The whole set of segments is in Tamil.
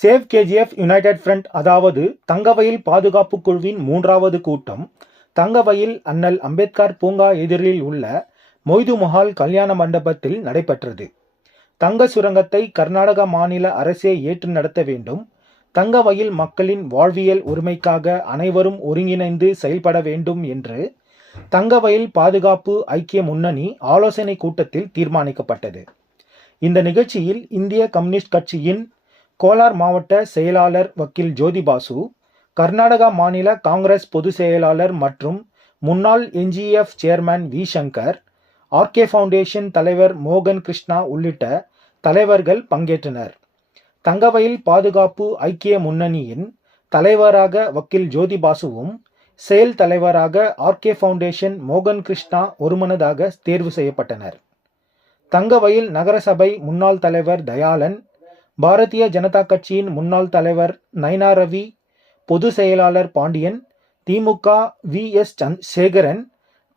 சேவ் கேஜிஎஃப் யுனைடெட் ஃப்ரண்ட் அதாவது தங்கவயல் பாதுகாப்பு குழுவின் 3வது கூட்டம் தங்கவயல் அண்ணல் அம்பேத்கர் பூங்கா எதிரில் உள்ள மொய்து மஹால் கல்யாண மண்டபத்தில் நடைபெற்றது. தங்க சுரங்கத்தை கர்நாடக மாநில அரசே ஏற்று நடத்த வேண்டும், தங்கவயல் மக்களின் வாழ்வியல் உரிமைக்காக அனைவரும் ஒருங்கிணைந்து செயல்பட வேண்டும் என்று தங்கவயல் பாதுகாப்பு ஐக்கிய முன்னணி ஆலோசனை கூட்டத்தில் தீர்மானிக்கப்பட்டது. இந்த நிகழ்ச்சியில் இந்திய கம்யூனிஸ்ட் கட்சியின் கோலார் மாவட்ட செயலாளர் வக்கீல் ஜோதி பாசு, கர்நாடகா மாநில காங்கிரஸ் பொதுச் செயலாளர் மற்றும் முன்னாள் NGF chairman V Sankar, RK foundation தலைவர் மோகன் கிருஷ்ணா உள்ளிட்ட தலைவர்கள் பங்கேற்றனர். தங்கவயல் பாதுகாப்பு ஐக்கிய முன்னணியின் தலைவராக வக்கீல் ஜோதி பாசுவும் செயல் தலைவராக ஆர்கே ஃபவுண்டேஷன் மோகன் கிருஷ்ணா ஒருமனதாக தேர்வு செய்யப்பட்டனர். தங்கவயல் நகரசபை முன்னாள் தலைவர் தயாளன், பாரதிய ஜனதா கட்சியின் முன்னாள் தலைவர் நைனா ரவி, பொது செயலாளர் பாண்டியன், திமுக வி.எஸ். சேகரன்,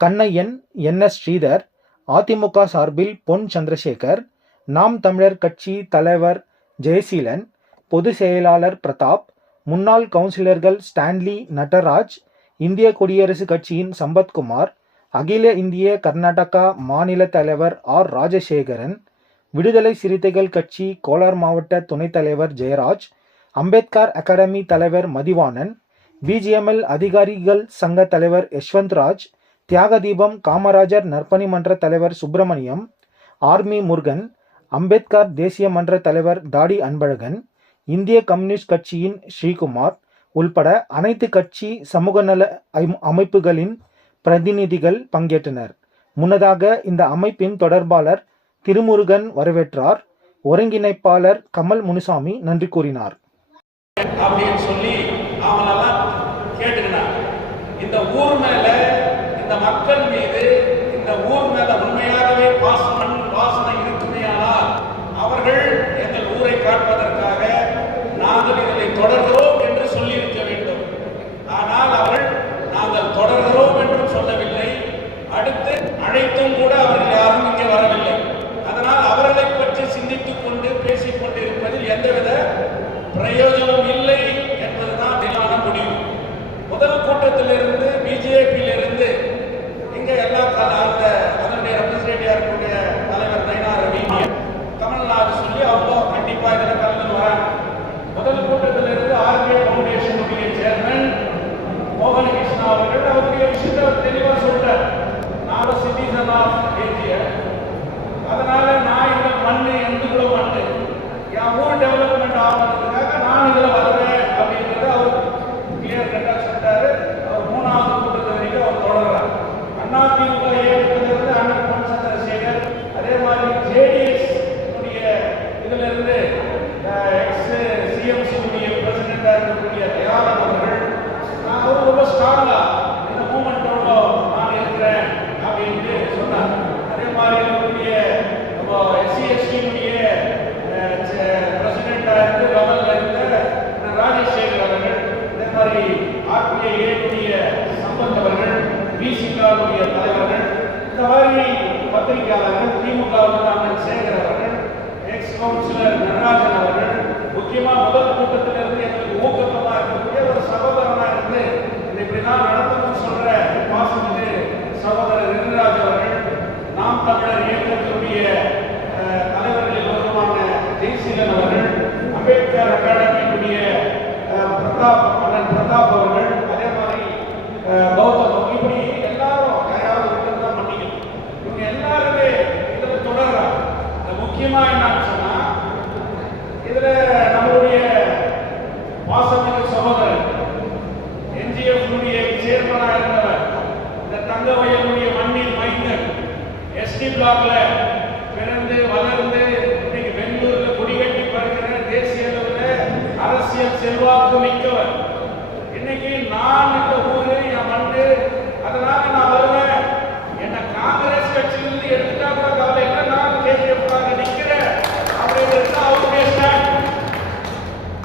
கண்ணையன், என்.எஸ். ஸ்ரீதர், அதிமுக சார்பில் பொன் சந்திரசேகர், நாம் தமிழர் கட்சி தலைவர் ஜெயசீலன், பொது செயலாளர் பிரதாப், முன்னாள் கவுன்சிலர்கள் ஸ்டான்லி நடராஜ், இந்திய குடியரசு கட்சியின் சம்பத்குமார், அகில இந்திய கர்நாடகா மாநில தலைவர் ஆர். ராஜசேகரன், விடுதலை சிறுத்தைகள் கட்சி கோலார் மாவட்ட துணைத் தலைவர் ஜெயராஜ், அம்பேத்கர் அகாடமி தலைவர் மதிவாணன், பிஜிஎம்எல் அதிகாரிகள் சங்க தலைவர் யஷ்வந்த்ராஜ், தியாகதீபம் காமராஜர் நற்பணி மன்ற தலைவர் சுப்பிரமணியம், ஆர்மி முருகன், அம்பேத்கர் தேசிய மன்ற தலைவர் தாடி அன்பழகன், இந்திய கம்யூனிஸ்ட் கட்சியின் ஸ்ரீகுமார் உள்பட அனைத்து கட்சி சமூக நல அமைப்புகளின் பிரதிநிதிகள் பங்கேற்றனர். முன்னதாக இந்த அமைப்பின் தொடர்பாளர் திருமுருகன் வரவேற்றார். ஒருங்கிணைப்பாளர் கமல் முனுசாமி நன்றி கூறினார். அப்படின்னு சொல்லி அவங்களெல்லாம் கேட்டுக்கினாங்க. இந்த ஊர் மேல, இந்த மக்கள் மீது, இந்த ஊர் மேல உண்மையாகவே வாசனை இருக்குமேயானால் அவர்கள் எங்கள் ஊரை காட்பதற்காக நாங்கள் இதனை தொடர்கிறோம் என்று சொல்லியிருக்க வேண்டும். ஆனால் அவர்கள் நாங்கள் தொடர்கிறோம் என்றும் சொல்லவில்லை, அடுத்து அழைத்தும் கூட அவர்கள் யாரும் இங்கே வரவில்லை. அதனால் அவர்களை பற்றி சிந்தித்துக் கொண்டு பேசிக் கொண்டிருப்பதில் எந்தவித பிரயோஜனம் இல்லை என்பதுதான் நிலையான முடிவு. முதல் கூட்டத்திலிருந்து பிஜேபியிலிருந்து இங்க எல்லா அதனுடைய ரெப்ரஸன்டேட்டிவா இருக்கக்கூடிய தலைவர் நைனா ரவி, தமிழ்நாடு சொல்லி அவங்க கண்டிப்பா இதில் கலந்து வராங்க. முதல் கூட்டத்திலிருந்து ஆர்கே ஃபவுண்டேஷனுடைய சேர்மன் மோகன் கிருஷ்ணா அவர்கள் அவருடைய விஷயத்தை தெளிவா சொல்றார். நான் சிட்டிசன் ஆஃப் இந்தியா, அதனால நான் இந்த மண்ணு எந்த மண்ணு என் ஊர் டெவலப்மெண்ட் ஆகிறதுக்காக நான் இதில் வருவேன் அப்படின்றத அவர் கிளியர் கட்டா சொல்லிட்டாரு. அவர் 3வது கூட்டத்தை வரைக்கும் அவர் தொடர்றார். அதிமுக இயக்கத்திலிருந்து அண்ணன் பொன் சந்திரசேகர், அதே மாதிரி ஜேடிஎஸ் இதுல இருந்து எக்ஸ் சிஎம்சி பிரசிடென்டா இருக்கக்கூடிய தயாளன் அவர்கள், அவர் ரொம்ப ஸ்ட்ராங்கா இந்த மூவ்மெண்டோட நான் இருக்கிறேன் அப்படின்னு சொன்னார். அதே மாதிரி இருக்கக்கூடிய எஸ்சிஎஸ்டியுடைய பிரசிடென்டா இருந்து லெவல்ல இருந்த ராஜசேகர் அவர்கள், அதே மாதிரி ஆர்பிஐ சம்பத் அவர்கள், பிசிகாவுடைய தலைவர்கள், இந்த மாதிரி பத்திரிகையாளர்கள், திமுக அண்ணன் சேகர் அவர்கள், எக்ஸ் கவுன்சிலர் நடராஜன் அவர்கள், முக்கியமா முதல் கூட்டத்திலிருந்து எங்களுக்கு ஊக்கத்தமா இருக்கக்கூடிய ஒரு சகோதரனா இருந்து இப்படிதான் நடத்தணும்னு சொல்ற பாசமிகு சகோதரர் ரெங்கராஜ் அவர்கள், நாம் தமிழர் இயக்கத்தினுடைய தலைவர்களில் ஒருவரான ஜெயசீலன் அவர்கள், அம்பேத்கர் அகாடமியினுடைய அண்ணன் பிரதாப் அவர்கள், அதே மாதிரி கௌதம், இப்படி எல்லாரும் யாராவது ஒருத்தர் தான் பண்ணிக்கணும். இவங்க எல்லாருமே இதில் தொடர்றாங்க. முக்கியமா என்னன்னு சொன்னா, இதுல நம்மளுடைய பாசமிகு சகோதரர் என்ஜிஎஃப் சேர்மனா இருந்தவர், இந்த தங்கவயலுடைய மண்ணில் மைந்தன், எஸ்டி பிளாக்ல பிறந்து வளர்ந்து இன்னைக்கு பெங்களூர்ல குடிகட்டி பறக்கிற தேசிய அளவில் அரசியல் செல்வாக்கு மிக்கவர். இன்னைக்கு நான் இந்த ஊரு என் மண்ணு, அதனால நான் வருவேன், என்ன காங்கிரஸ் கட்சியிலிருந்து எடுத்துட்டா கூட கவலை இல்லை, நான் கேஜிஎஃப்காக நிற்கிறேன் அப்படின்றது அவருடைய ஸ்டாண்ட்.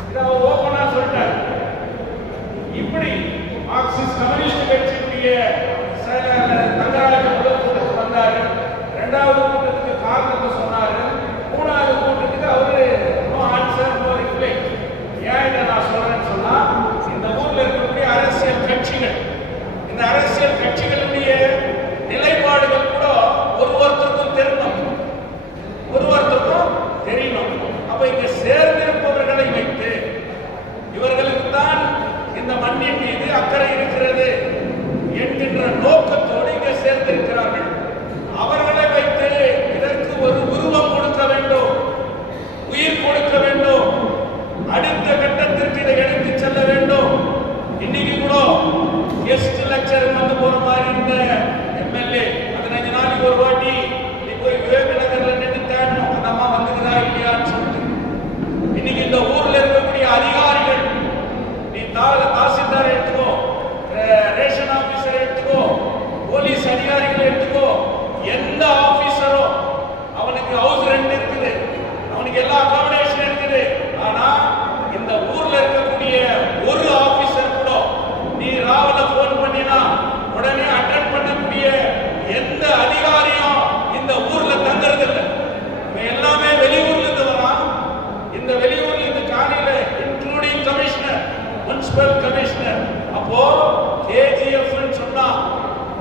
இதை அவர் ஓப்பனா சொல்லிட்டார். இப்படி மார்க்சிஸ்ட் கம்யூனிஸ்ட் கட்சியுடைய செயலாளர் தங்கராஜ் முதல் கூட்டத்துக்கு வந்தாரு, 2வது கூட்டத்துக்கு காரணத்தை சொன்னாரு, 3வது கூட்டத்துக்கு அவரு நோ ஆன்சர் நோ ரிப்ளை. கட்சிகள், இந்த அரசியல் கட்சிகளுடைய நிலைப்பாடுகள் கூட ஒருவருக்கும் தெரியணும். அப்ப இங்க சேர்ந்திருப்பவர்களை வைத்து இவர்களுக்கு தான் இந்த மண்ணின் மீது அக்கறை இருக்கிறது என்கின்ற நோக்கத்தோடு இங்க சேர்ந்திருக்கிறார்கள். அவர்களை வைத்து இதற்கு ஒரு உருவம் கொடுக்க வேண்டும், உயிர் கொடுக்க வேண்டும், அடுத்த கட்டத்திற்கு இதை எடுத்து செல்ல வேண்டும். இன்னைக்கு கூட கெஸ்ட் லெக்சர் வந்து போற மாதிரி இந்த எம்எல்ஏ 15 நாளைக்கு ஒரு வாட்டி நீ போய் விவேக நகர்ல நின்று தேடணும் அந்த அம்மா வந்துக்கிறா இல்லையான்னு சொல்லிட்டு. இன்னைக்கு இந்த ஊர்ல இருக்கக்கூடிய அதிகாரிகள், நீ தாசில்தார் எடுத்துக்கோ, ரேஷன் ஆபீசர் எடுத்துக்கோ, போலீஸ் அதிகாரிகள் எடுத்துக்கோ, எந்த ஆபீசரோ அவனுக்கு ஹவுஸ் ரெண்ட் இருக்குது, அவனுக்கு எல்லா அகாமடேஷன் இருக்குது. ஆனா இந்த ஊர்ல இருக்கக்கூடிய ஒரு ஆபீசர் கூட நீ ராவல போன் பண்ணினா உடனே அட்டெண்ட் பண்ணக்கூடிய எந்த அதிகாரியும் இந்த ஊர்ல தங்குறது இல்லை. எல்லாமே வெளியூர்ல இருந்து வரான். இந்த வெளியூர்ல இருந்து காலையில இன்க்ளூடிங் கமிஷனர், முனிசிபல் கமிஷனர். அப்போ கேஜிஎஃப் சொன்னா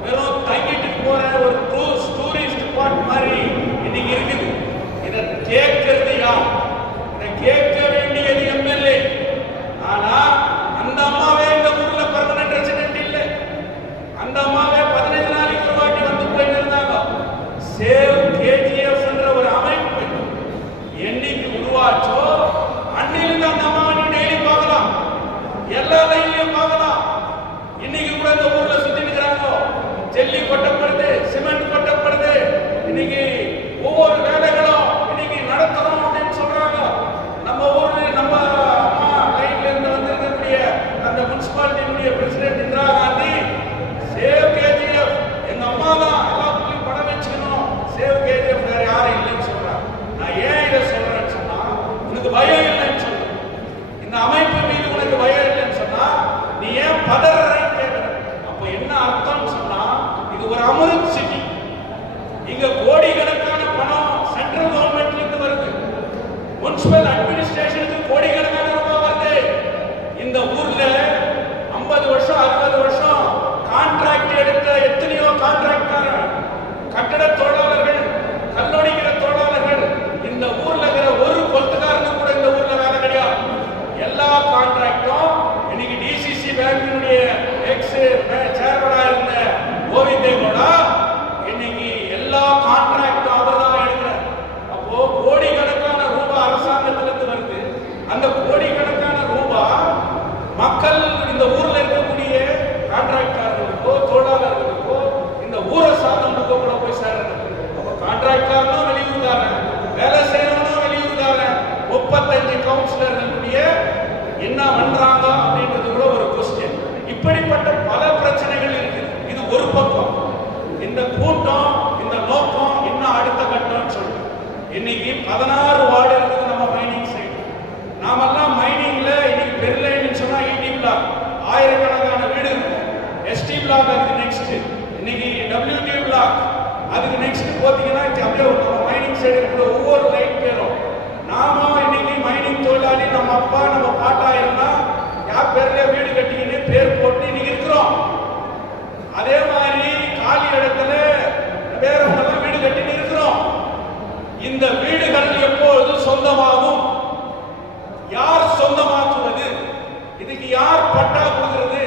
வெறும் தங்கிட்டு போற ஒரு டூரிஸ்ட் ஸ்பாட் மாதிரி இன்னைக்கு இருக்குது. இதை கேட்கறது யார்? இதை கேட்க வேண்டியது எம்எல்ஏ. ஆனா அந்த அம்மாவே இந்த ஊர்ல பெர்மனன்ட் ரெசிடென்ட் இல்லை. அந்த அம்மாவே 15 நாளைக்கு ஒரு வாட்டி வந்து போயிட்டு இருந்தாங்க. சேவ் கேஜிஎஃப் என்ற ஒரு அமைப்பு என்னைக்கு உருவாச்சோ அன்னிலிருந்து அந்த அம்மாவை நீ டெய்லி பார்க்கலாம், எல்லா லைன்லயும் பார்க்கலாம். இன்னைக்கு கூட இந்த ஊர்ல சுத்தி இருக்கிறாங்க. ஜல்லி கொட்டப்படுது, சிமெண்ட் கொட்டப்படுது. இன்னைக்கு ஒவ்வொரு வேலைகளும் இன்னைக்கு நடத்துறோம் அப்படின்னு சொல்றாங்க. நம்ம ஊர்ல நம்ம அம்மா லைன்ல இருந்து வந்திருக்கக்கூடிய அந்த முனிசிபாலிட்டியுடைய president Indira Gandhi save KGF எங்க அம்மா தான் எல்லாத்துலயும் படம் வச்சுக்கணும், சேவ் கேஜிஎஃப் வேற யாரும் இல்லைன்னு சொல்றாங்க. நான் ஏன் இதை சொல்றேன்னு சொன்னா, உனக்கு பயம் இல்லைன்னு சொல்றேன். இந்த அமைப்பு மீது உனக்கு பயம் இல்லைன்னு சொன்னா நீ ஏன் பதறன்னு கேட்கிற? அப்போ என்ன அர்த்தம்னு சொன்னா, இது ஒரு அமிர்த் சிட்டி. இங்க கோடிக்கணக்கான பணம் சென்ட்ரல் கவர்மெண்ட்ல இருந்து வருது, முனிசிபல் அட்மினிஸ்ட்ரேஷனுக்கு கோடிக்கணக்கான ரூபாய் வருது. இந்த ஊர்ல 50 வருஷம் 60 வருஷம் கான்ட்ராக்ட் எடுத்த எத்தனையோ கான்ட்ராக்டர், கட்டட தொழிலாளர்கள், கல்லொடிக்கிற தொழிலாளர்கள், இந்த ஊர்ல இருக்கிற ஒரு கொளுத்துக்காரங்க கூட இந்த ஊர்ல வேலை கிடையாது. எல்லா கான்ட்ராக்டும் இன்னைக்கு டிசிசி பேங்கினுடைய எக்ஸ் சேர்மனா இருந்த கோவிந்தே கூட இன்னைக்கு எல்லா கான்ட்ராக்டும் அவர் தான் எடுக்கிறார். அப்போ கோடிக்கணக்கான ரூபாய் அரசாங்கத்திலிருந்து வருது. அந்த கோடிக்கணக்கான ரூபாய் மக்கள் இந்த ஊர்ல இருக்கக்கூடிய கான்ட்ராக்டர்களுக்கோ தொழிலாளர்களுக்கோ இந்த ஊரை சார்ந்தவங்களுக்கோ கூட போய் சேர்றது. அப்போ கான்ட்ராக்டர்னும் வெளியூர்காரன், வேலை செய்யறவனும் வெளியூர்காரன், 35 கவுன்சிலர்களுடைய என்ன பண்றாங்க அப்படின்றது கூட ஒரு கொஸ்டின். இப்படிப்பட்ட பல பிரச்சனைகள் இருக்கு. இது ஒரு பக்கம். இந்த கூட்டம், இந்த நோக்கம் இன்னும் அடுத்த கட்டம்னு சொல்லி இன்னைக்கு 16 வார்டு இருக்குது நம்ம மைனிங் சைடு. நாமெல்லாம் மைனிங்ல இன்னைக்கு பெர்லைன்னு சொன்னா இடி பிளாக் ஆயிரக்கணக்கான வீடு இருக்கும். எஸ்டி பிளாக் அதுக்கு நெக்ஸ்ட், இன்னைக்கு டபிள்யூடி பிளாக் அதுக்கு நெக்ஸ்ட் போத்தீங்கன்னா அப்படியே நம்ம மைனிங் சைடு இருக்கிற ஒவ்வொரு லைன் பேரும். நாம இன்னைக்கு மைனிங் தொழிலாளி, நம்ம அப்பா நம்ம பாட்டா இருந்தா யார் பேர்ல வீடு கட்டிக்கிட்டு பேர் போட்டு இன்னைக்கு இருக்கிறோம். அதே மாதிரி காலி இடத்துல வேறவங்கெல்லாம் வீடு கட்டிட்டு இருக்கிறோம். இந்த வீடுகள் எப்போது சொந்தமாகும்? யார் சொந்தமாக்குவது? இதுக்கு யார் பட்டா கொடுக்கிறது?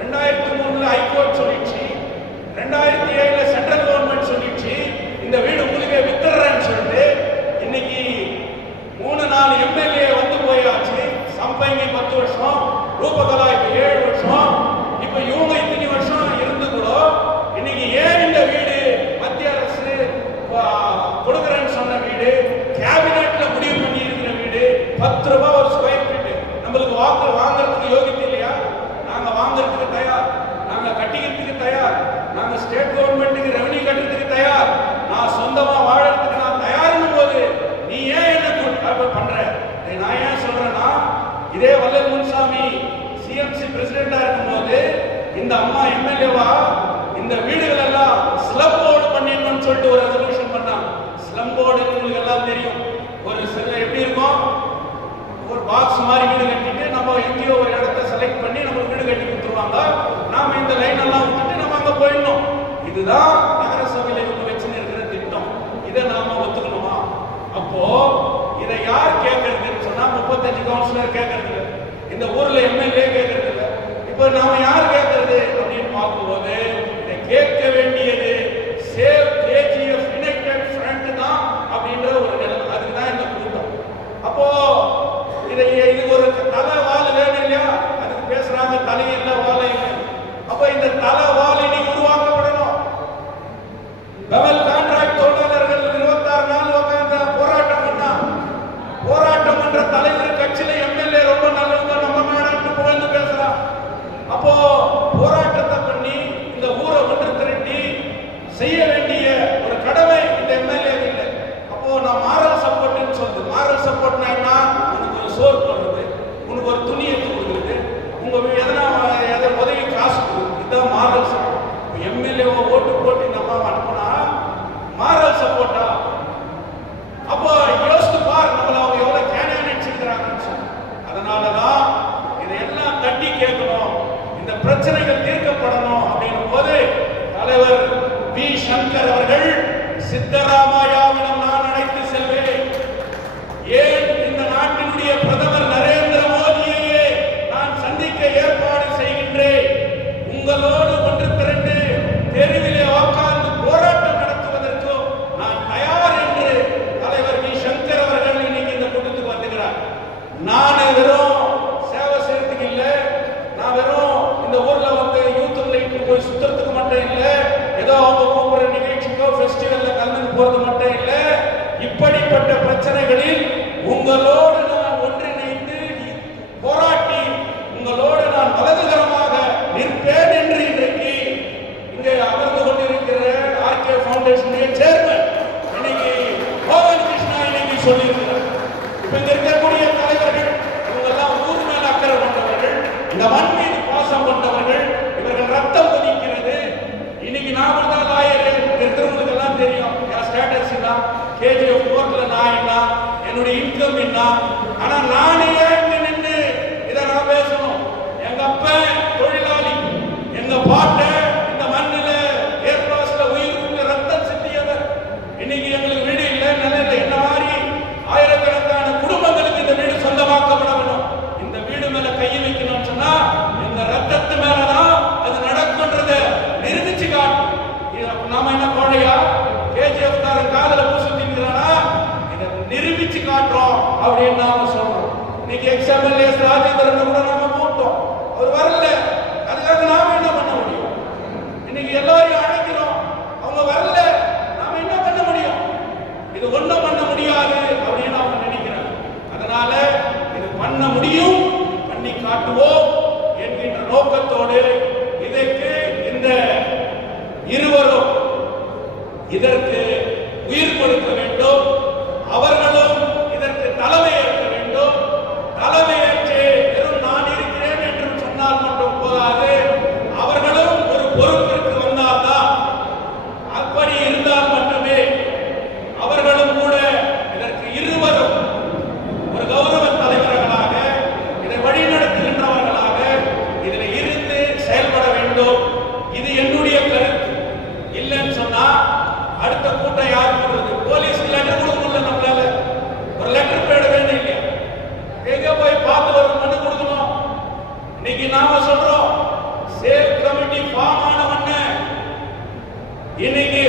2003 ஹைகோர்ட் சொல்லிச்சு, 2007 சென்ட்ரல் கவர்மெண்ட் சொல்லிச்சு இந்த வீடு உங்களுக்கு வித்துறேன்னு சொல்லிட்டு. இன்னைக்கு 3-4 எம்எல்ஏ வந்து போயாச்சு. சம்பங்கி 10 வருஷம், ரூபகலா இப்ப 7 வருஷம். இப்ப இவங்க இத்தனை வருஷம் இருந்து கூட இன்னைக்கு ஏன் இந்த வீடு மத்திய அரசு கொடுக்கறேன்னு சொன்ன வீடு, கேபினெட்ல முடிவு பண்ணி இருக்கிற வீடு 10 ரூபாய் ஒரு ஸ்கொயர் ஃபீட் நம்மளுக்கு வாங்குறதுக்கு யோகியத்தை இல்லையா? நாங்க வாங்குறதுக்கு தயார், நாங்க கட்டிக்கிறதுக்கு தயார், நாங்க ஸ்டேட் கவர்மெண்ட்டுக்கு ரெவன்யூ கட்டுறதுக்கு தயார், நான் சொந்தமா வாழறதுக்கு நான் தயார்னும் போது நீ ஏன் என்ன பண்ற? நான் ஏன் சொல்றேன்னா, இதே வல்லல் முன்சாமி சிஎம்சி பிரசிடென்டா இருக்கும்போது இந்த அம்மா எம்எல்ஏவா இந்த வீடுகள் எல்லாம் ஸ்லம் போர்டு பண்ணிடணும்னு சொல்லிட்டு ஒரு ரெசல்யூஷன் பண்ணாங்க. ஸ்லம் போர்டு உங்களுக்கு எல்லாம் தெரியும். ஒரு எப்படி இருக்கும், ஒரு பாக்ஸ் மாதிரி வீடு கட்டிட்டு நம்ம எங்கேயோ ஒரு இடத்த செலக்ட் பண்ணி நம்ம வீடு கட்டி கொடுத்துருவாங்க. போயிடணும். இதுதான் நகரசபையில இவங்க வச்சுன்னு இருக்கிற திட்டம். இதை நாம ஒத்துக்கணுமா? அப்போ இதை யார் கேட்கறதுன்னு சொன்னா 35 கவுன்சிலர் கேட்கறது இல்லை, இந்த ஊர்ல எம்எல்ஏ கேட்கறது இல்லை. இப்ப நாம யார் கேட்கறது அப்படின்னு பார்க்கும்போது இதை கேட்க வேண்டியது சேவ் கேஜிஎஃப் யுனைடெட் ஃப்ரண்ட் தான் அப்படின்ற ஒரு நிலைமை. அதுக்குதான் இந்த கூட்டம். அப்போ இது ஒரு தலை வால் வேணும் இல்லையா? அதுக்கு பேசுறாங்க தலையில்லை வாழை இல்லை. அப்ப இந்த தலை வால் இன்னைக்கு உருவாக்கப்படணும். லெவல் கான்ட்ராக்ட் தொழிலாளர்கள் 26 நாள் உட்கார்ந்து போராட்டம் பண்ணா, போராட்டம் பண்ற தலைவர் கட்சியில எம்எல்ஏ ரொம்ப நல்லவங்க நம்ம மேடம் புகழ்ந்து பேசுறான். அப்போ போராட்டத்தை பண்ணி இந்த ஊரை ஒன்று திரட்டி செய்ய வேண்டிய ஒரு கடமை இந்த எம்எல்ஏ இல்லை. அப்போ நான் மாரல் சப்போர்ட்னு சொல்றது. மாரல் சப்போர்ட்னா என்ன? உனக்கு ஒரு சோறு போடுறது, உனக்கு ஒரு துணி எடுத்து கொடுக்குறது, உங்க எதனா உதவி காசு கொடுக்குறது, இதுதான் மாரல் சப்போர்ட். எம்எல்ஏவை ஓட்டு போட்டு நம்ம அனுப்புனா மாரல் சப்போர்ட்டா? அப்போ யோசித்து பார், நம்மள அவங்க எவ்வளவு கேனியா நினைச்சிருக்கிறாங்கன்னு சொல்லி. அதனாலதான் இதையெல்லாம் தட்டி கேட்கணும், இந்த பிரச்சனைகள் தீர்க்கப்படணும் அப்படின்னும் போது தலைவர் வி. சங்கர் அவர்கள் சித்தராமையாவிடம் நான் அழைத்து செல்வேன். ஏன் இந்த நாட்டினுடைய பிரதமர் நரேந்திர மோடியையே நான் சந்திக்க ஏற்பாடு செய்கின்றேன். உங்களோடு ஒன்று திரண்டு தெருவிலே உட்கார்ந்து போராட்டம் நடத்துவதற்கும் நான் தயார் என்று தலைவர் வி. சங்கர் அவர்கள் இன்னைக்கு இந்த கூட்டத்துக்கு வந்துகிறார். நான் வெறும் சேவை செய்யறதுக்கு இல்லை, நான் வெறும் இந்த ஊர்ல வந்து யூத் லைட் போய் சுத்துறதுக்கு மட்டும் இல்லை, ஏதோ அவங்க கூப்பிடுற நிகழ்ச்சிக்கோ ஃபெஸ்டிவல்ல கலந்து போறது மட்டும் இல்லை. இப்படிப்பட்ட பிரச்சனைகளில் உங்களோடு நான் ஒன்றிணைந்து போராட்டி உங்களோடு நான் வலதுகரமாக நிற்பேன் என்று இன்றைக்கு இங்கே அமர்ந்து கொண்டிருக்கிற ஆர்கே ஃபவுண்டேஷன் சேர்மன் இன்னைக்கு மோகன் கிருஷ்ணா இன்னைக்கு சொல்லியிருக்கிறார். இப்ப இங்க இருக்கக்கூடிய தலைவர்கள் இவங்கெல்லாம் ஊர் மேல அக்கறை கொண்டவர்கள், இந்த மண் மீது பாசம் கொண்டவர்கள், இவர்கள் ரத்தம் கொதிக்கிறது. இன்னைக்கு நாம தான் லாயர், இருக்கிறவங்களுக்கு எல்லாம் தெரியும் என் ஸ்டேட்டஸ் என்ன, கேஜிஎஃப் கோர்ட்ல நான் என்ன, என்னுடைய இன்கம் என்ன. ஆனா நானே இங்க நின்று இதை நான் பேசணும். எங்க அப்பா தொழிலாளி, எங்க பாட்டை இந்த மண்ணில ஏர்பிளாஸ்ல உயிர் விட்டு ரத்தம் சிந்தியவர். இன்னைக்கு எங்களுக்கு வீடு இல்லை, நிலையில என்ன மாதிரி ஆயிரக்கணக்கான குடும்பங்களுக்கு இந்த வீடு சொந்தமாக்கப்பட வேண்டும். இந்த வீடு மேல கை வைக்கணும்னு சொன்னா இந்த ரத்தத்து மேலதான் அது நடக்கும்ன்றதை நிரூபிச்சு காட்டும். நாம என்ன கோழையா? கேஜிஎஃப் காரன் காதல பூசுத்திங்கிறானா? இதை நிரூபிச்சு காட்டுறோம் அப்படின்னு நாம சொல்றோம். இன்னைக்கு எக்ஸ்எம்எல்ஏ ராஜேந்திரன் கூட நாம கூப்பிட்டோம், அவர் வரல. அதுக்காக நாம என்ன பண்ண முடியும்? இன்னைக்கு எல்லாரையும் அழைக்கிறோம், அவங்க வரல, நாம என்ன பண்ண முடியும்? இது ஒண்ணும் பண்ண முடியாது அப்படின்னு அவங்க நினைக்கிறாங்க. அதனால இது பண்ண முடியும், பண்ணி காட்டுவோம் என்கின்ற நோக்கத்தோடு இதற்கு இந்த இருவரும் இதற்கு உயிர் கொடுக்க வேண்டும். அவர்களும் இதற்கு தலைமை ஏற்க வேண்டும். தலைமையேற்று வெறும் நான் இருக்கிறேன் என்று சொன்னால் மட்டும் போதாது, அவர்களும் ஒரு பொறுப்பிற்கு வந்தால்தான், அப்படி இருந்தால் மட்டுமே அவர்களும் கூட இதற்கு இருவரும் ஒரு கௌரவ தலைவர்களாக இதை வழிநடத்துகின்றவர்களாக இதில் இருந்து செயல்பட வேண்டும். இது என்னுடைய கருத்து. இல்லைன்னு சொன்னா அடுத்த கூட்டம் யார் போடுறது? போலீஸ் லெட்டர் கொடுக்கணும்ல, நம்மளால ஒரு லெட்டர் பேட வேணும் இல்லையா? எங்க போய் பார்த்து ஒரு மனு கொடுக்கணும். இன்னைக்கு நாம சொல்றோம் சேவ் கமிட்டி ஃபார்ம் ஆனவன இன்னைக்கு